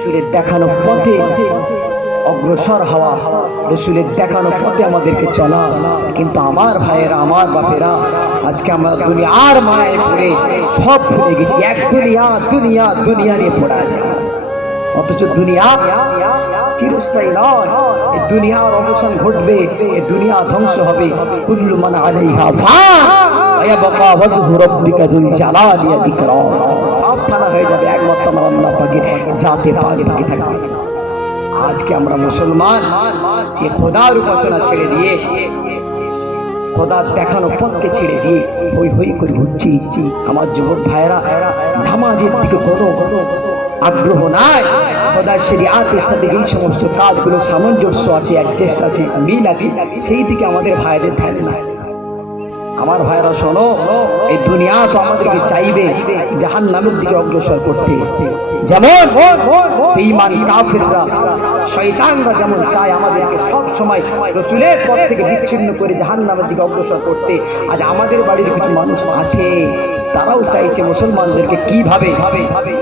রসুলের দেখানো পথে অগ্রসর হওয়া, রসুলের দেখানো পথে আমাদেরকে চলা। কিন্তু আমার ভাইয়েরা, আমার বাপেরা, আজকে আমরা দুনিয়ার মায়ে পড়ে সব ভুলে গেছি। এক দুনিয়া দুনিয়া দুনিয়া নিয়ে পড়ে আছে। অথচ দুনিয়া চিরস্থায়ী নয়। এই দুনিয়ার অবসান ঘটবে এই দুনিয়া ধ্বংস হবে। কুল্লু মান আলাইহা ফান ওয়ায়াবকা ওয়াজহু রাব্বিকা যুল জালালি ইকরাম সব হয়ে যাবে, একমাত্র আমার আল্লাহ পাক বাকি থাকবে। আজকে আমরা মুসলমান, যে খোদার উপাসনা ছেড়ে দিয়ে, খোদার দেখানো পথকে ছেড়ে দিয়ে হই হই করে ঘুরছি। আমার যুবক ভাইয়েরা, নামাজের দিকে কোনো আগ্রহ নাই। খোদার শরিয়াতের সাথে এই সমস্ত কাজগুলো সামঞ্জস্য আছে অ্যাডজাস্ট আছে মিল আছে। সেই দিকে আমাদের ভাইদের ধ্যান নাই। আমার ভাইরা শোনো, এই দুনিয়া তো আমাদেরকে চাইবে জাহান নামের দিকে অগ্রসর করতে। যেমন বেঈমান কাফেররা, শয়তানরা যেমন চায় আমাদেরকে সব সময় রসুলের পথ থেকে বিচ্ছিন্ন করে জাহান নামের দিকে অগ্রসর করতে, আজ আমাদের বাড়ির কিছু মানুষ আছে, তারাও চাইছে মুসলমানদেরকে কীভাবে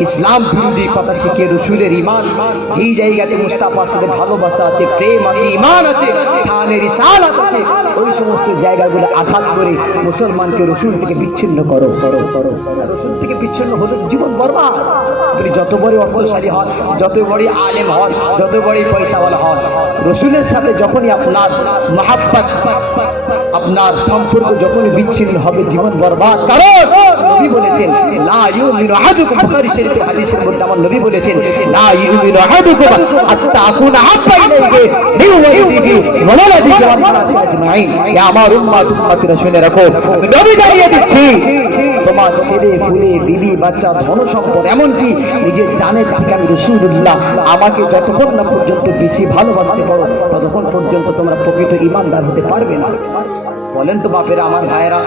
ইসলাম বিরোধী কথা শিখে রসুলের ইমান যেই জায়গাতে মুস্তাফা সাথে ভালোবাসা আছে, প্রেম আছে ইমান আছে, শানের ইসালাত আছে ওই সমস্ত জায়গাগুলো আঘাত করে মুসলমানকে রসুল থেকে বিচ্ছিন্ন করো করো করো। রসুল থেকে বিচ্ছিন্ন হলে জীবন বরবাদ। আপনি যত বড় অর্থশালী হন, যত বড় আলেম হন, যত বড় পয়সাওয়ালা হন, রসুলের সাথে যখনই আপনার মহাপ্পাত আপনার সম্পর্ক যখনই বিচ্ছিন্ন হবে, জীবন বরবাদ। কারণ নবী বলেছেন, লা ইউমিনু আহাদুকুম বুখারী শরীফের হাদিসের মধ্যে আমার নবী বলেছেন, লা ইউমিনু আহাদুকুম হাত্তা আকুনা হাব্বা ইলাইহি মিন ওয়ালিদিহি ওয়া ওয়ালাদিহি ওয়া নাসি আজমাইন। ইয়া আমার উম্মাত উম্মাতিরা শুনে রাখো নবী জানিয়ে দিচ্ছি, তোমার ছেলে ফুলে বিবি, বাচ্চা ধন সম্পদ এমনকি নিজের জানে থেকে আমি রসুল্লাহ আমাকে যতক্ষণ না পর্যন্ত বেশি ভালোবাসতে পারো, ততক্ষণ পর্যন্ত তোমরা প্রকৃত ইমানদার হতে পারবে না। বলেন তো বাপেরা, আমার ভাইয়েরা।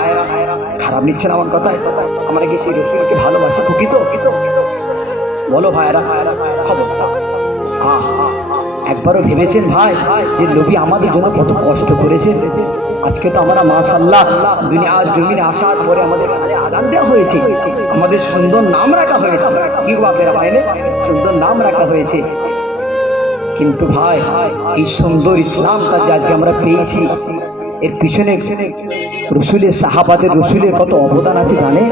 খারাপ নিচ্ছেন আমার কথায়? আমরা কি সেই রসুলকে ভালোবাসি? প্রকৃত? বলো ভাইয়েরা, খবরটা। আহ, একবারও ভেবেছেন ভাই যে নবী আমাদের জন্য কত কষ্ট করেছে? আজকে তো আমরা মাশাল্লাহ দুনিয়ার জমিনে আসার পরে আমাদের আদান দেওয়া হয়েছে। আমাদের সুন্দর নাম রাখা হয়েছে। কি বাপেরা ভাই সুন্দর নাম রাখা হয়েছে। কিন্তু ভাই, এই সুন্দর ইসলামটা যে আজকে আমরা পেয়েছি এর পিছনে রসুলের সাহাবাদের রসুলের কত অবদান আছে জানে